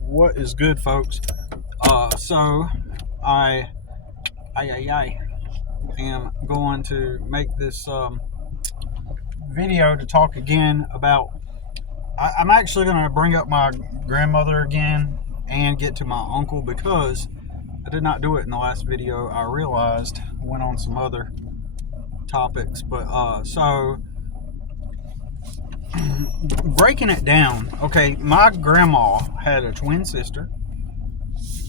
What is good, folks? So I am going to make this video to talk again about. I'm actually going to bring up my grandmother again and get to my uncle because I did not do it in the last video. I realized I went on some other topics, but so breaking it down. Okay, my grandma had a twin sister.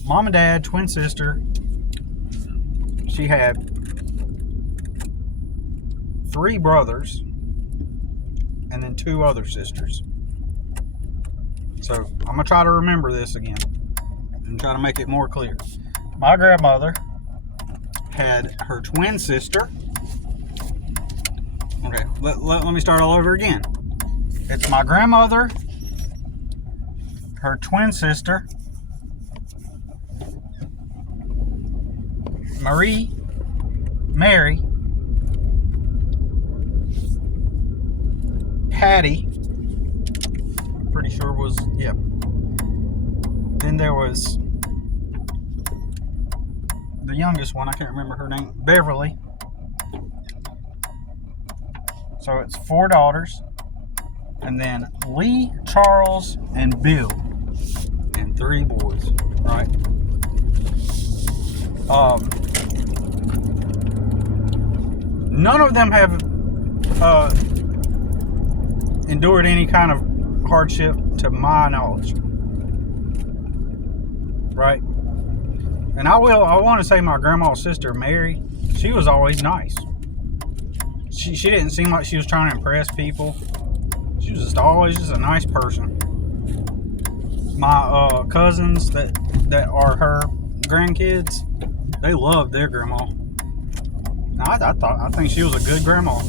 Mom and dad, twin sister. She had 3 brothers and then 2 other sisters. So I'm gonna try to remember this again and try to make it more clear. My grandmother had her twin sister. Okay, let me start all over again. It's my grandmother, her twin sister, Mary, Patty, pretty sure was, yeah. Then there was the youngest one, I can't remember her name, Beverly. So it's 4 daughters. And then Lee, Charles, and Bill. And 3 boys, right? None of them have endured any kind of hardship to my knowledge, right? And I want to say my grandma's sister Mary, she was always nice. She didn't seem like she was trying to impress people. She was always just a nice person. My cousins that are her grandkids, they loved their grandma. I think she was a good grandma.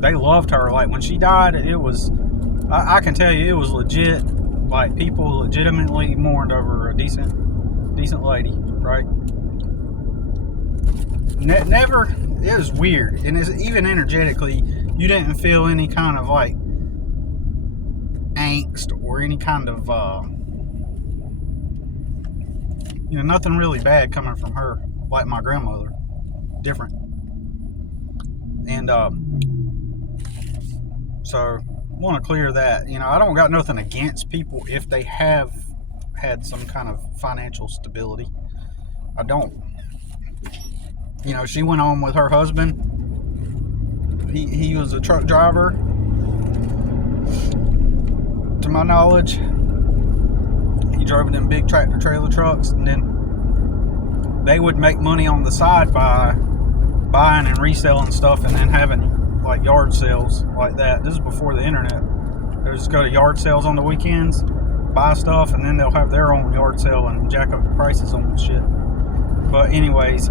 They loved her. Like when she died, it was, I can tell you, it was legit. Like people legitimately mourned over a decent lady, right? Never. It was weird, and it's, even energetically, you didn't feel any kind of like angst or any kind of nothing really bad coming from her, like my grandmother. Different. And so want to clear that. I don't got nothing against people if they have had some kind of financial stability. I don't. She went on with her husband. He was a truck driver, to my knowledge. He drove them big tractor trailer trucks, and then they would make money on the side by buying and reselling stuff, and then having like yard sales like that. This is before the internet. They'll just go to yard sales on the weekends, buy stuff, and then they'll have their own yard sale and jack up the prices on shit. But anyways,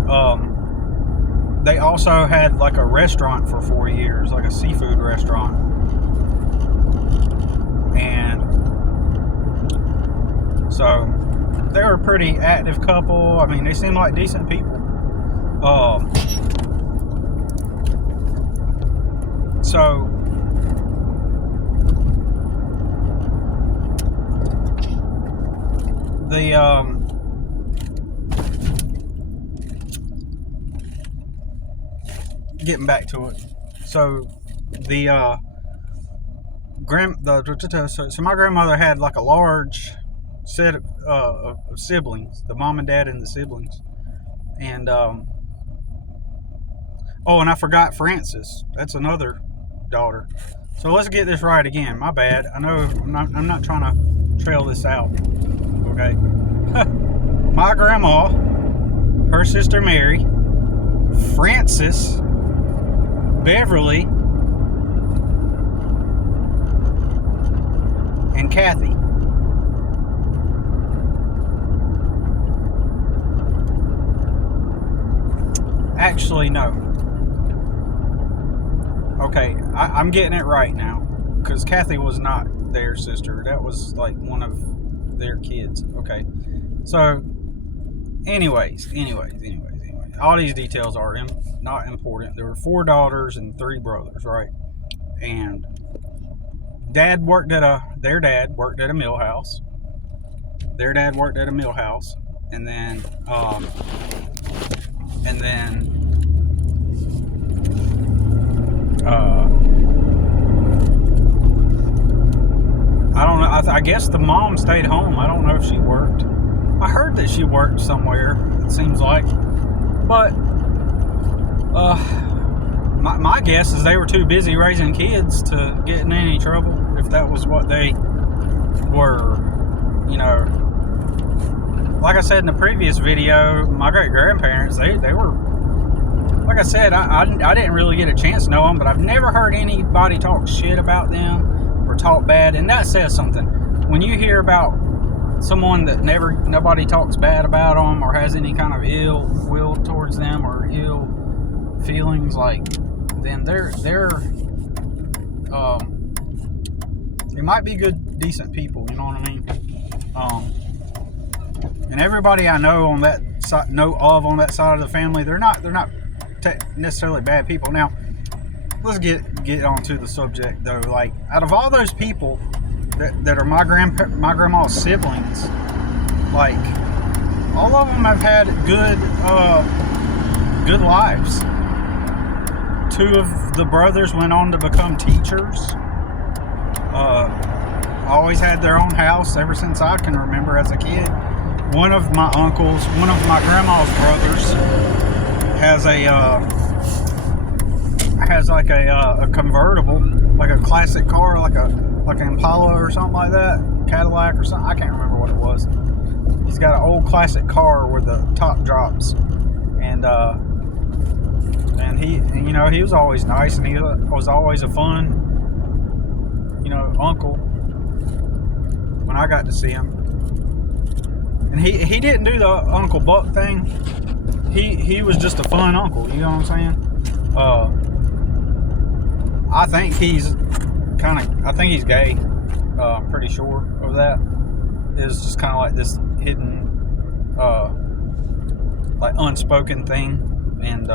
they also had like a restaurant for 4 years, like a seafood restaurant. And so they were a pretty active couple. I mean, they seemed like decent people. So the getting back to it. So so my grandmother had like a large set of siblings, the mom and dad and the siblings. And and I forgot Frances. That's another daughter. So let's get this right again. My bad. I know I'm not trying to trail this out. Okay. My grandma, her sister Mary, Frances, Beverly, and Kathy. Actually, no. Okay, I'm getting it right now, because Kathy was not their sister. That was like one of their kids. Okay, so anyways, all these details are not important. There were 4 daughters and 3 brothers, right? And their dad worked at a mill house. their dad worked at a mill house, and then I don't know. I guess the mom stayed home. I don't know if she worked. I heard that she worked somewhere, it seems like. But my guess is they were too busy raising kids to get in any trouble, if that was what they were, you know. Like I said in the previous video, my great-grandparents, they were, like I said, I didn't really get a chance to know them, but I've never heard anybody talk shit about them or talk bad, and that says something. When you hear about someone that nobody talks bad about them or has any kind of ill will towards them or ill feelings, like, then they might be good, decent people, you know what I mean? And everybody I know on that side, on that side of the family, they're not necessarily bad people. Now, let's get on to the subject though. Like, out of all those people that are my grandma's siblings, like, all of them have had good lives. Two of the brothers went on to become teachers. Always had their own house ever since I can remember as a kid. One of my uncles, one of my grandma's brothers, has like a convertible, like a classic car, like an Impala or something like that, Cadillac or something. I can't remember what it was. He's got an old classic car where the top drops, and he, you know, he was always nice, and he was always a fun, you know, uncle when I got to see him. And he didn't do the Uncle Buck thing. He was just a fun uncle, you know what I'm saying? I think he's gay. I'm pretty sure of that. It's just kind of like this hidden, like, unspoken thing. And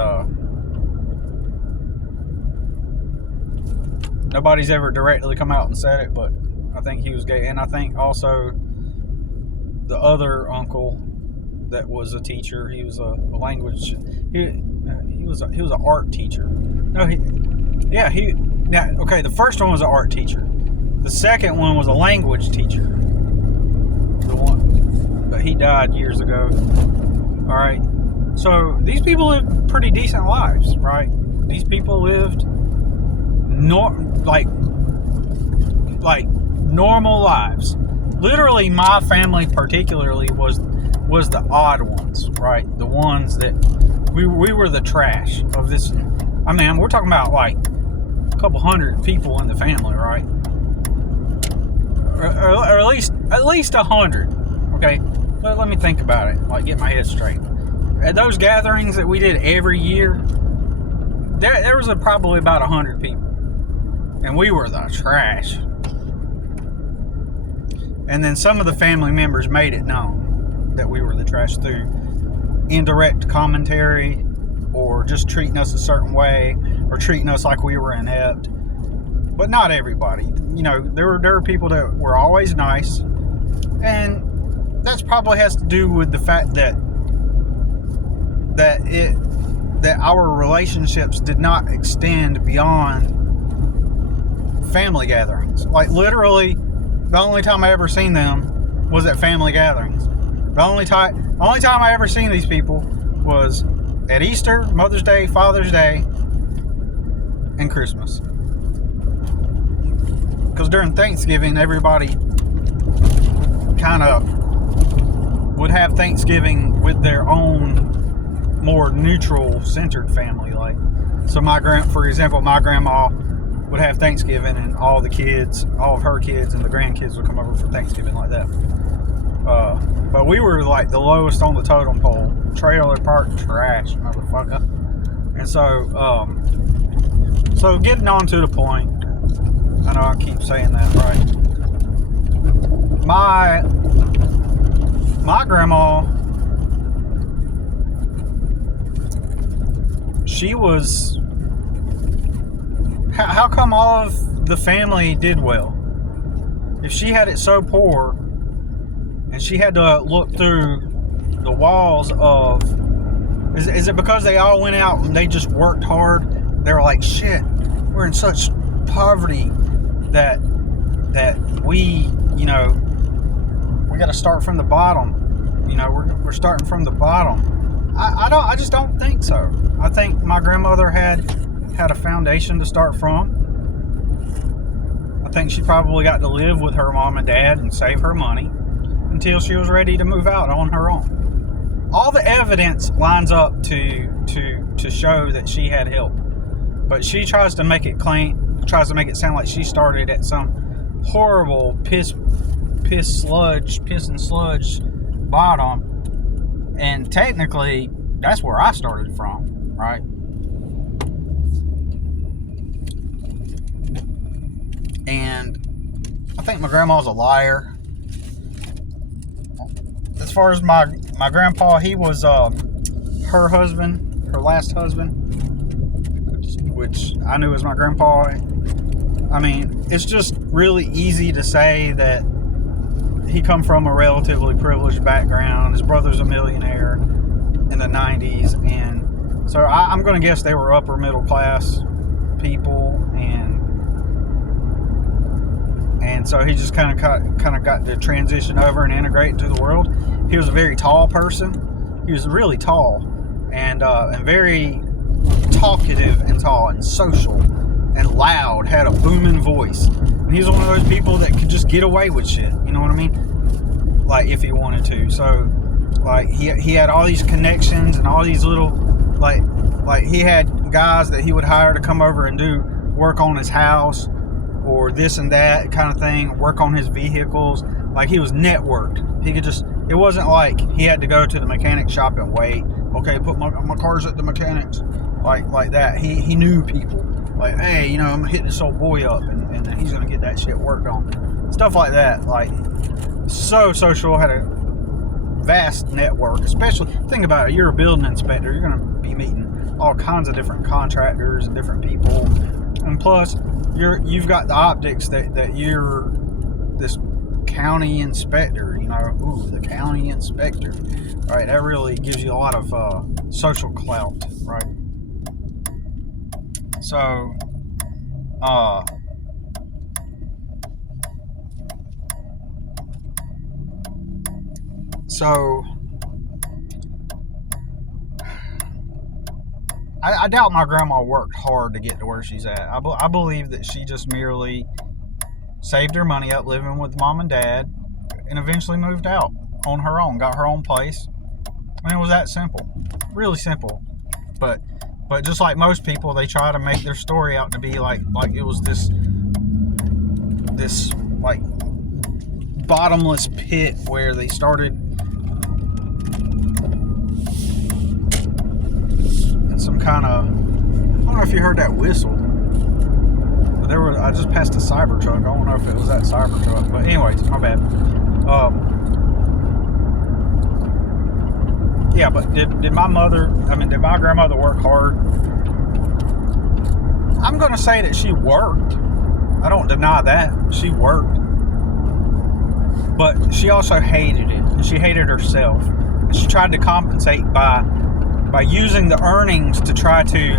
nobody's ever directly come out and said it, but I think he was gay. And I think also the other uncle that was a teacher, he was a language, he was an art teacher. Okay, the first one was an art teacher. The second one was a language teacher. But he died years ago. All right. So these people lived pretty decent lives, right? These people lived like normal lives. Literally, my family particularly was the odd ones, right? The ones that we were the trash of this. I mean, we're talking about like a couple hundred people in the family, right? Or at least 100. Okay, let me think about it. Like, get my head straight. At those gatherings that we did every year, there was probably about 100 people, and we were the trash. And then some of the family members made it known that we were the trash through indirect commentary, or just treating us a certain way, or treating us like we were inept. But not everybody. You know, there were people that were always nice, and that's probably has to do with the fact that our relationships did not extend beyond family gatherings. Like, literally, the only time I ever seen them was at family gatherings. The only time I ever seen these people was at Easter, Mother's Day, Father's Day, and Christmas. Because during Thanksgiving, everybody kind of would have Thanksgiving with their own more neutral, centered family. Like, so for example, my grandma would have Thanksgiving, and all of her kids and the grandkids would come over for Thanksgiving, like that. But we were like the lowest on the totem pole. Trailer park trash, motherfucker. And so getting on to the point, I know I keep saying that, right? My grandma, she was, how come all of the family did well? If she had it so poor, and she had to look through the walls of. Is it because they all went out and they just worked hard? They were like, shit, we're in such poverty that we, you know, we got to start from the bottom. You know, we're starting from the bottom. I just don't think so. I think my grandmother had a foundation to start from. I think she probably got to live with her mom and dad and save her money until she was ready to move out on her own. All the evidence lines up to show that she had help, but she tries to make it sound like she started at some horrible piss and sludge bottom, and technically that's where I started from, right? And I think my grandma's a liar. As far as my grandpa, he was her husband, her last husband, which I knew as my grandpa. I mean, it's just really easy to say that he come from a relatively privileged background. His brother's a millionaire in the 90s, and so I'm going to guess they were upper middle class people, and so he just kind of got to transition over and integrate into the world. He was a very tall person. He was really tall and very talkative and tall and social and loud, had a booming voice. And he's one of those people that could just get away with shit. You know what I mean? Like, if he wanted to. So, like, he had all these connections and all these little, like he had guys that he would hire to come over and do work on his house or this and that kind of thing, work on his vehicles. Like, he was networked. He could just, it wasn't like he had to go to the mechanic shop and wait. Okay, put my car's at the mechanics. Like that. He knew people. Like, hey, you know, I'm hitting this old boy up and he's going to get that shit worked on. Stuff like that. Like, so social, had a vast network. Especially, think about it, you're a building inspector. You're going to be meeting all kinds of different contractors and different people. And plus, you've got the optics that you're this county inspector, you know. Ooh, the county inspector. Right, that really gives you a lot of social clout, right? So, I doubt my grandma worked hard to get to where she's at. I believe that she just merely saved her money up living with mom and dad and eventually moved out on her own, got her own place. I mean, it was that simple. Really simple. But just like most people, they try to make their story out to be like it was this like bottomless pit where they started in some kind of, I don't know if you heard that whistle, but I just passed a Cybertruck. I don't know if it was that Cybertruck, but anyways, my bad. Yeah, but did my grandmother work hard? I'm going to say that she worked. I don't deny that. She worked. But she also hated it. And she hated herself. And she tried to compensate by using the earnings to try to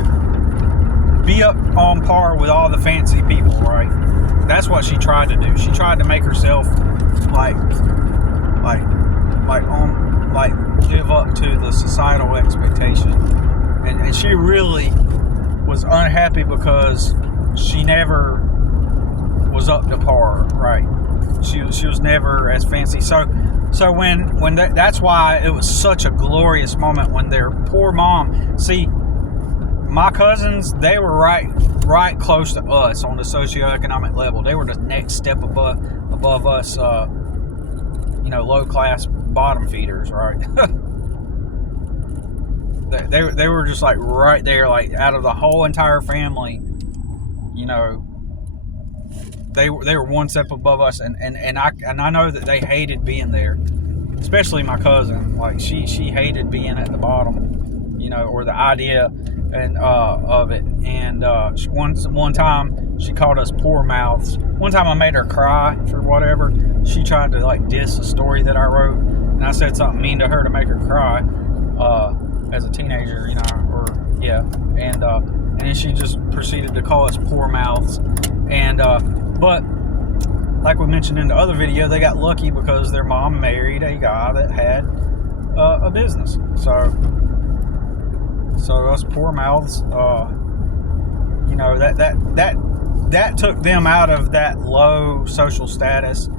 be up on par with all the fancy people, right? That's what she tried to do. She tried to make herself live up to the societal expectation, and she really was unhappy because she never was up to par, right? She was never as fancy. So when that's why it was such a glorious moment when their poor mom. See, my cousins, they were right close to us on the socioeconomic level. They were the next step above us, low class bottom feeders, right? They were just like right there, like out of the whole entire family, you know, they were one step above us, and I know that they hated being there, especially my cousin. Like she hated being at the bottom, you know, or the idea and of it. And one time she called us poor mouths. One time I made her cry for whatever. she tried to like diss a story that I wrote, and I said something mean to her to make her cry as a teenager, you know, or yeah, and then she just proceeded to call us poor mouths, and but like we mentioned in the other video, they got lucky because their mom married a guy that had a business. So us poor mouths, you know, that took them out of that low social status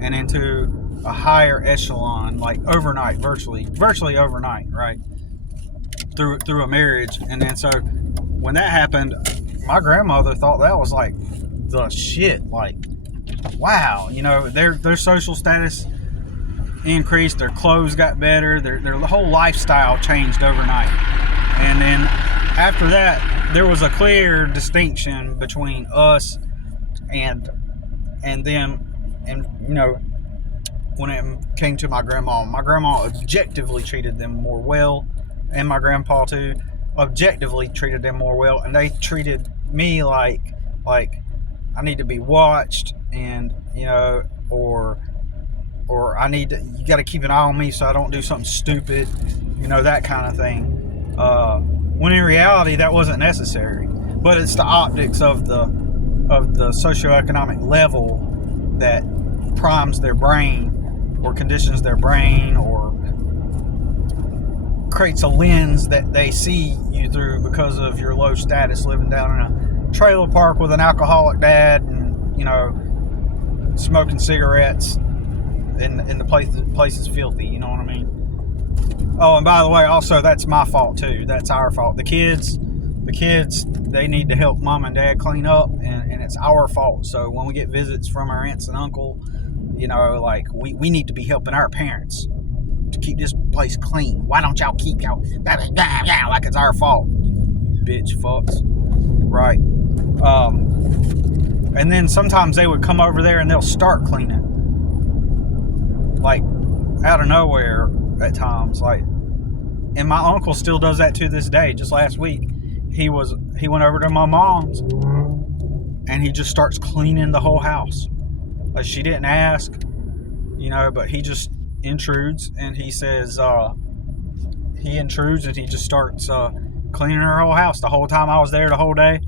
and into a higher echelon, like overnight, virtually overnight, right? Through a marriage. And then so when that happened, my grandmother thought that was like the shit. Like, wow, you know, their social status increased, their clothes got better, their whole lifestyle changed overnight. And then after that, there was a clear distinction between us and them. And you know, when it came to my grandma objectively treated them more well, and my grandpa too objectively treated them more well, and they treated me like I need to be watched, and you know, or you got to keep an eye on me so I don't do something stupid, you know, that kind of thing. When in reality that wasn't necessary, but it's the optics of the socioeconomic level that primes their brain or conditions their brain or creates a lens that they see you through because of your low status, living down in a trailer park with an alcoholic dad, and you know, smoking cigarettes, and the place is filthy, you know what I mean? Oh, and by the way, also, that's my fault too. That's our fault. The kids, they need to help mom and dad clean up, and it's our fault. So when we get visits from our aunts and uncle, you know, like we need to be helping our parents to keep this place clean. Why don't y'all keep y'all like it's our fault, you bitch fucks, right? And then sometimes they would come over there and they'll start cleaning, like out of nowhere at times, like. And my uncle still does that to this day. Just last week, he went over to my mom's, and he just starts cleaning the whole house. Like, she didn't ask, you know, but he just intrudes, and he says, he intrudes, and he just starts cleaning her whole house. The whole time I was there, the whole day,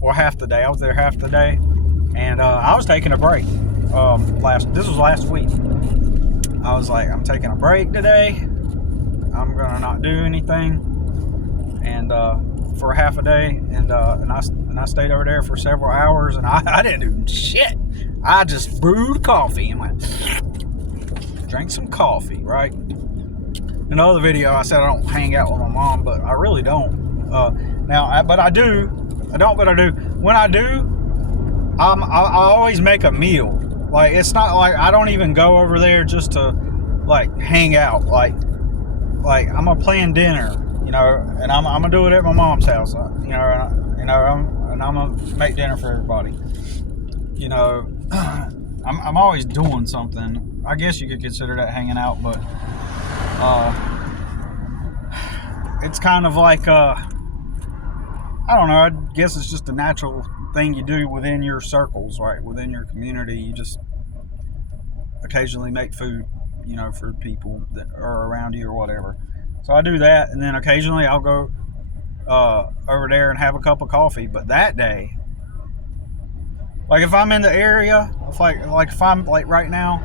or half the day. I was there half the day, and I was taking a break. This was last week. I was like, I'm taking a break today. I'm gonna not do anything, and for half a day, and I stayed over there for several hours, and I didn't do shit. I just brewed coffee and drank some coffee, right? In the other video, I said I don't hang out with my mom, but I really don't. But I do. I don't, but I do. When I do, I always make a meal. Like, it's not like I don't even go over there just to like hang out. Like I'm gonna plan dinner, you know, and I'm gonna do it at my mom's house, you know, I'm gonna make dinner for everybody, you know. I'm always doing something. I guess you could consider that hanging out, but it's kind of like I don't know. I guess it's just a natural thing you do within your circles, right? Within your community, you just occasionally make food, you know, for people that are around you or whatever. So I do that, and then occasionally I'll go over there and have a cup of coffee. But that day, like if I'm in the area, if I'm like right now,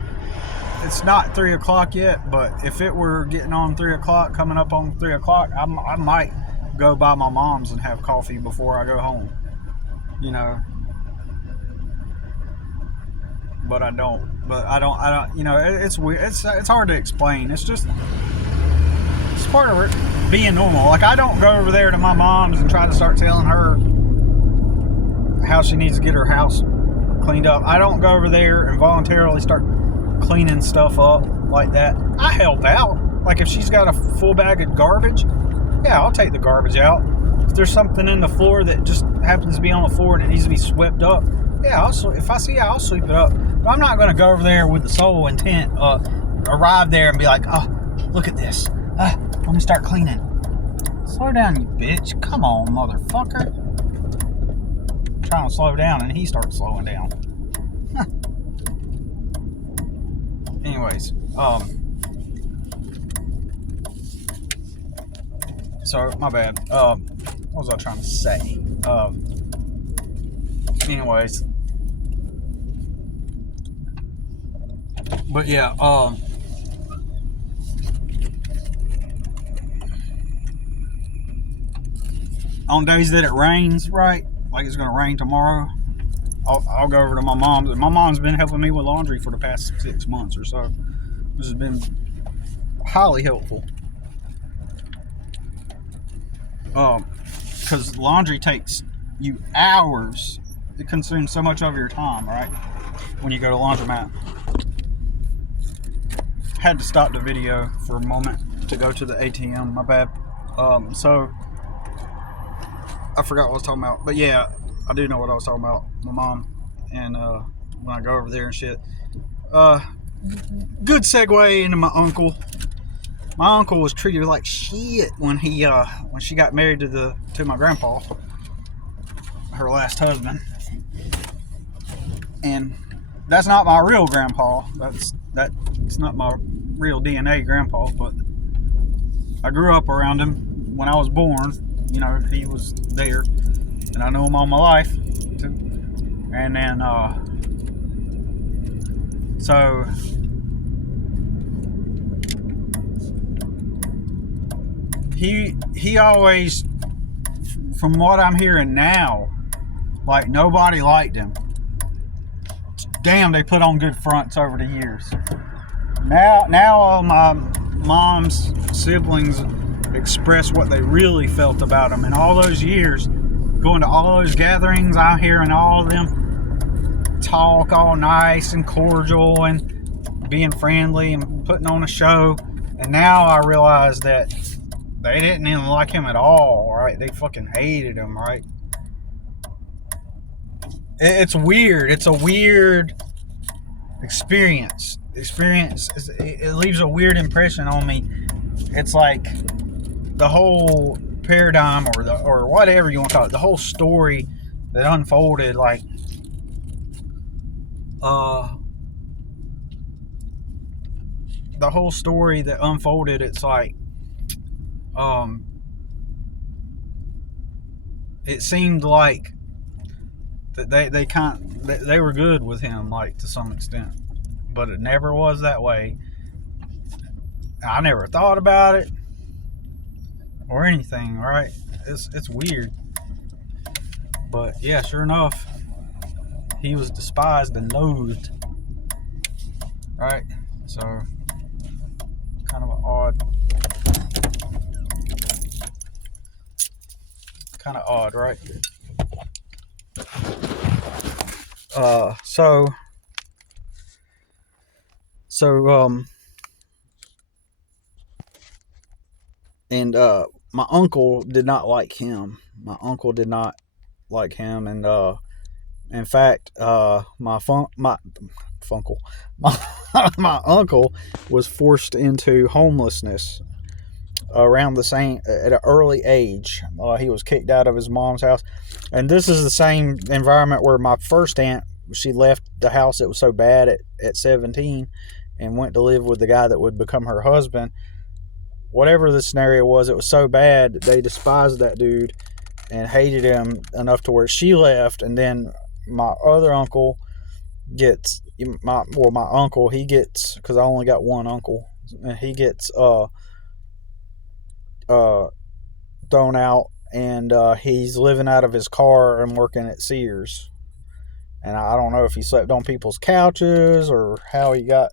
it's not 3 o'clock yet, but if it were getting on 3 o'clock, coming up on 3 o'clock, I might go by my mom's and have coffee before I go home, you know. But I don't, you know, it's weird. It's hard to explain. It's just, it's part of it being normal. Like, I don't go over there to my mom's and try to start telling her how she needs to get her house cleaned up. I don't go over there and voluntarily start cleaning stuff up like that. I help out. Like, if she's got a full bag of garbage, yeah, I'll take the garbage out. If there's something in the floor that just happens to be on the floor and it needs to be swept up, yeah, if I see it, I'll sweep it up. But I'm not going to go over there with the sole intent, arrive there and be like, oh, look at this. Let me start cleaning. Slow down, you bitch. Come on, motherfucker. I'm trying to slow down, and he starts slowing down. anyways, so my bad. What was I trying to say? Anyways, but yeah, on days that it rains, right, like it's gonna rain tomorrow, I'll go over to my mom's. And my mom's been helping me with laundry for the past 6 months or so. This has been highly helpful. Because laundry takes you hours. It consumes so much of your time, right? When you go to laundromat. Had to stop the video for a moment to go to the ATM. My bad. So I forgot what I was talking about, but yeah, I do know what I was talking about. My mom, and when I go over there and shit. Good segue into my uncle. My uncle was treated like shit when she got married to my grandpa, her last husband. And that's not my real grandpa. That's not my real DNA grandpa, but I grew up around him when I was born. You know, he was there, and I knew him all my life. And then, so he always, from what I'm hearing now, like nobody liked him. Damn, they put on good fronts over the years. Now all my mom's siblings express what they really felt about him. And all those years, going to all those gatherings, I'm hearing all of them talk all nice and cordial and being friendly and putting on a show. And now I realize that they didn't even like him at all, right? They fucking hated him, right? It's weird. It's a weird experience. It leaves a weird impression on me. It's like the whole paradigm or whatever you want to call it, the whole story that unfolded, like the whole story that unfolded, it's like it seemed like that they were good with him, like, to some extent, but it never was that way. I never thought about it or anything, right? It's weird, but yeah, sure enough, he was despised and loathed, right? So kind of odd, right? And my uncle did not like him. And in fact, my my uncle was forced into homelessness around the same at an early age. He was kicked out of his mom's house, and this is the same environment where my first aunt, she left the house that was so bad at 17 and went to live with the guy that would become her husband. Whatever the scenario was, it was so bad they despised that dude and hated him enough to where she left. And then my other uncle gets he gets, because I only got one uncle, and he gets thrown out, and he's living out of his car and working at Sears. And I don't know if he slept on people's couches or how he got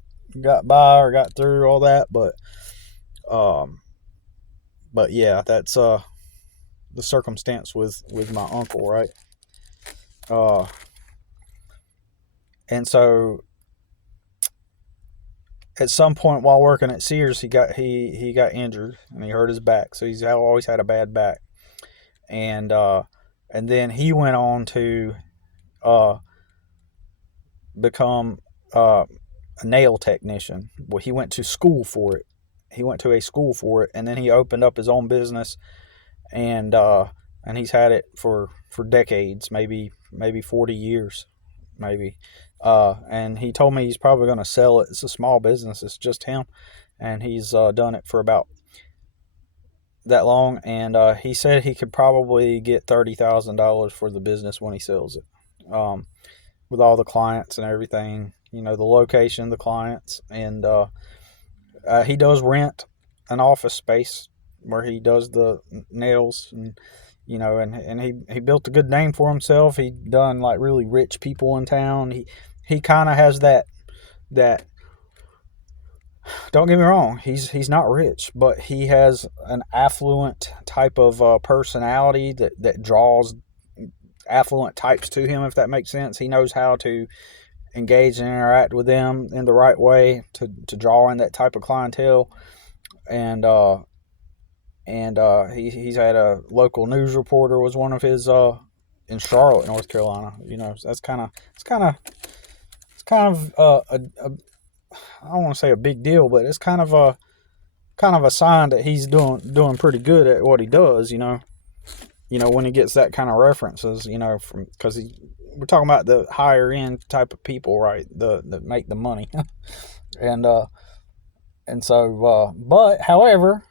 by or got through all that, but yeah, that's the circumstance with my uncle, right? And so at some point while working at Sears, he got injured and he hurt his back. So he's always had a bad back, and then he went on to become a nail technician. Well, he went to school for it. And then he opened up his own business, and he's had it for decades, maybe 40 years, maybe. And he told me he's probably going to sell it. It's a small business. It's just him, and he's done it for about that long. And he said he could probably get $30,000 for the business when he sells it, with all the clients and everything. You know, the location, the clients, and he does rent an office space where he does the nails, and and he built a good name for himself. He done like really rich people in town. He kind of has that. Don't get me wrong, he's not rich, but he has an affluent type of personality that draws affluent types to him, if that makes sense. He knows how to engage and interact with them in the right way to draw in that type of clientele. And he's had a local news reporter was one of his in Charlotte, North Carolina. So that's kind of I don't want to say a big deal, but it's kind of a sign that he's doing pretty good at what he does. When he gets that kind of references, from because we're talking about the higher end type of people, right? That make the money, and so, but however,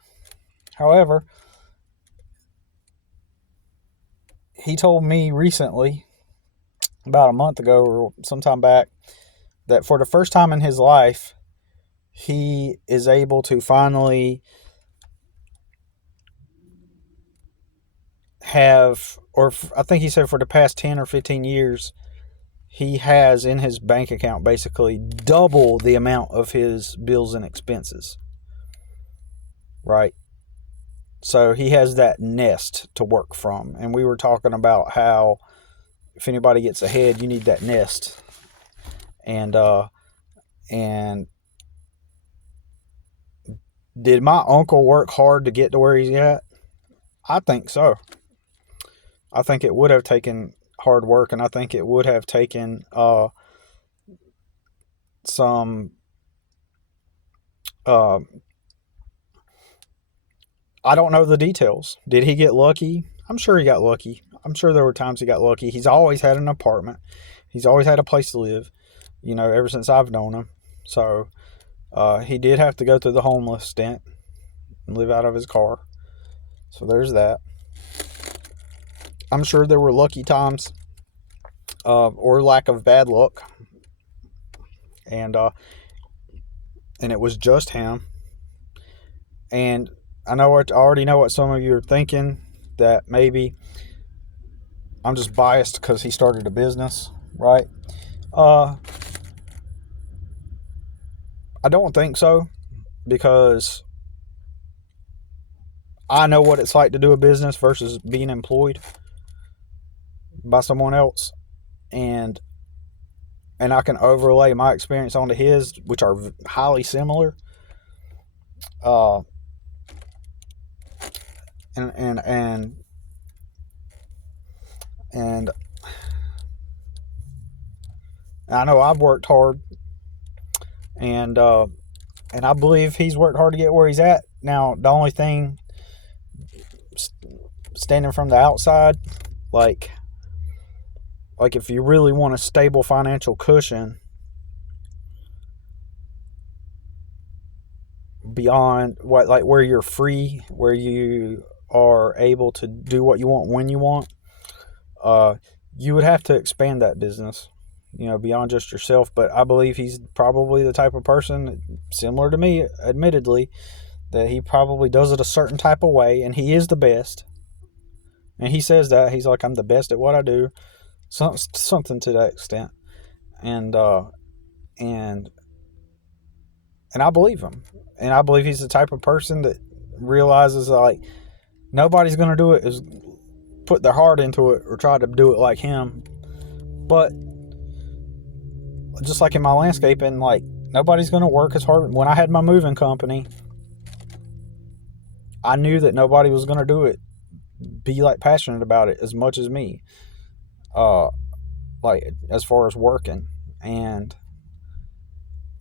he told me recently, about a month ago or sometime back, that for the first time in his life, he is able to finally have, or I think he said for the past 10 or 15 years, he has in his bank account basically double the amount of his bills and expenses. Right? So he has that nest to work from. And we were talking about how if anybody gets ahead, you need that nest. And did my uncle work hard to get to where he's at? I think so. I think it would have taken hard work, and I think it would have taken some I don't know the details. Did he get lucky? I'm sure he got lucky. I'm sure there were times he got lucky. He's always had an apartment. He's always had a place to live, ever since I've known him. So he did have to go through the homeless stint and live out of his car. So there's that. I'm sure there were lucky times or lack of bad luck. And it was just him. And I already know what some of you are thinking, that maybe I'm just biased because he started a business, right? I don't think so, because I know what it's like to do a business versus being employed by someone else, and I can overlay my experience onto his, which are highly similar. And I know I've worked hard, and I believe he's worked hard to get where he's at. Now, the only thing, standing from the outside, like if you really want a stable financial cushion beyond where you're free, where you are able to do what you want when you want, you would have to expand that business, beyond just yourself. But I believe he's probably the type of person, similar to me, admittedly, that he probably does it a certain type of way, and he is the best. And he says that. He's like, I'm the best at what I do. Something to that extent. And I believe him. And I believe he's the type of person that realizes like nobody's going to do it, is put their heart into it or try to do it like him. But just like in my landscaping, like nobody's going to work as hard. When I had my moving company, I knew that nobody was going to do it, be like passionate about it as much as me. Like as far as working, and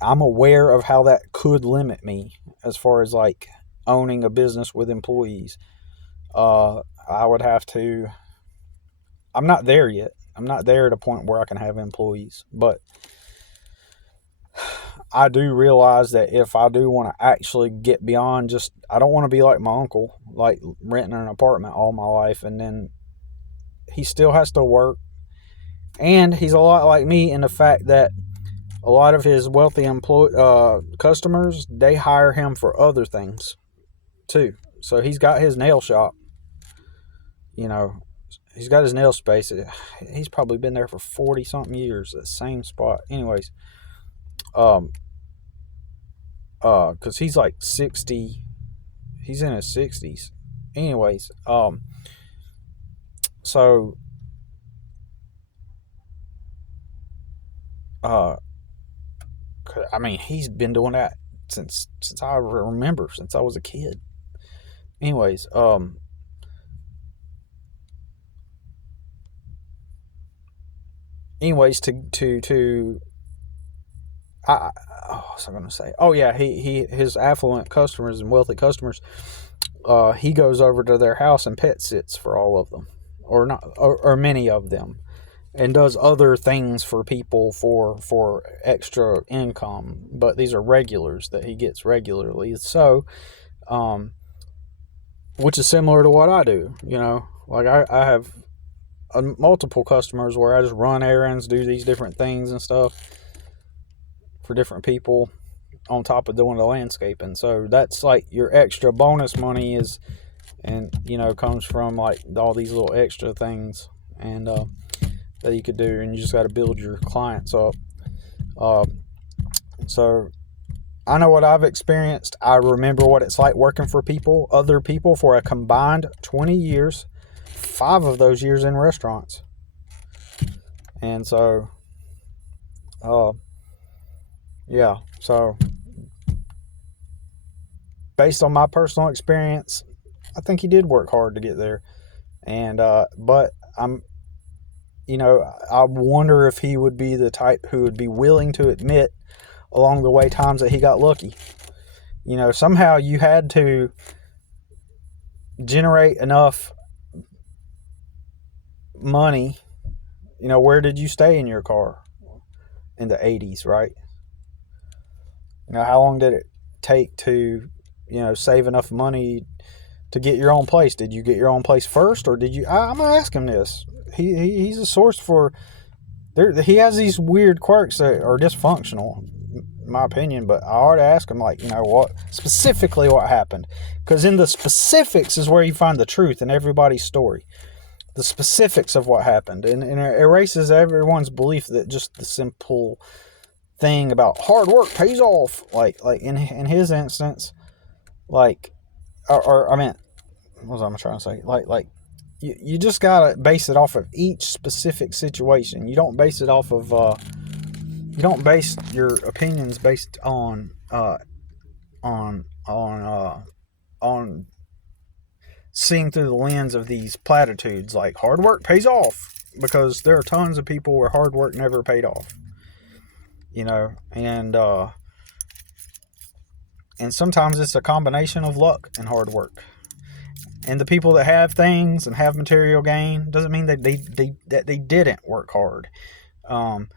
I'm aware of how that could limit me as far as like owning a business with employees. I would have to, I'm not there yet. I'm not there at a point where I can have employees. But I do realize that if I do want to actually get beyond just, I don't want to be like my uncle, like renting an apartment all my life, and then he still has to work. And he's a lot like me in the fact that a lot of his wealthy customers, they hire him for other things too. So he's got his nail shop, you know, he's got his nail space. He's probably been there for 40 something years, that same spot. Anyways, cause he's like 60, he's in his 60s. Anyways, so, I mean, he's been doing that since I remember, since I was a kid. Anyways, what was I going to say? Oh yeah, his affluent customers and wealthy customers, he goes over to their house and pet sits for all of them, or not, or many of them, and does other things for people for extra income. But these are regulars that he gets regularly. So, which is similar to what I do. You know, like I have multiple customers where I just run errands, do these different things and stuff for different people on top of doing the landscaping. So that's like your extra bonus money is, and you know, comes from like all these little extra things and that you could do, and you just got to build your clients up. So I know what I've experienced. I remember what it's like working for other people for a combined 20 years, 5 of those years in restaurants. And so, yeah, so based on my personal experience, I think he did work hard to get there. And, but I wonder if he would be the type who would be willing to admit along the way times that he got lucky. You know, somehow you had to generate enough money. You know, where did you stay in your car in the 80s, right? You know, how long did it take to, save enough money to get your own place? Did you get your own place first, or did you? I'm gonna ask him this. He's a source for. He has these weird quirks that are dysfunctional, in my opinion. But I ought to ask him, like, what specifically what happened, because in the specifics is where you find the truth in everybody's story. The specifics of what happened, and it erases everyone's belief that just the simple thing about hard work pays off. Like in his instance, like, or I mean, what was I trying to say? Like you just gotta base it off of each specific situation. You don't base it off of you don't base your opinions based on seeing through the lens of these platitudes like hard work pays off, because there are tons of people where hard work never paid off. And sometimes it's a combination of luck and hard work. And the people that have things and have material gain doesn't mean that they didn't work hard. How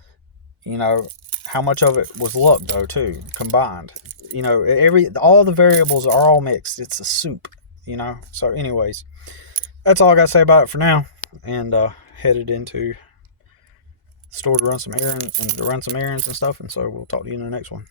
much of it was luck though too, combined. All the variables are all mixed. It's a soup. So anyways, that's all I got to say about it for now. And headed into the store to run some errands and stuff. And so we'll talk to you in the next one.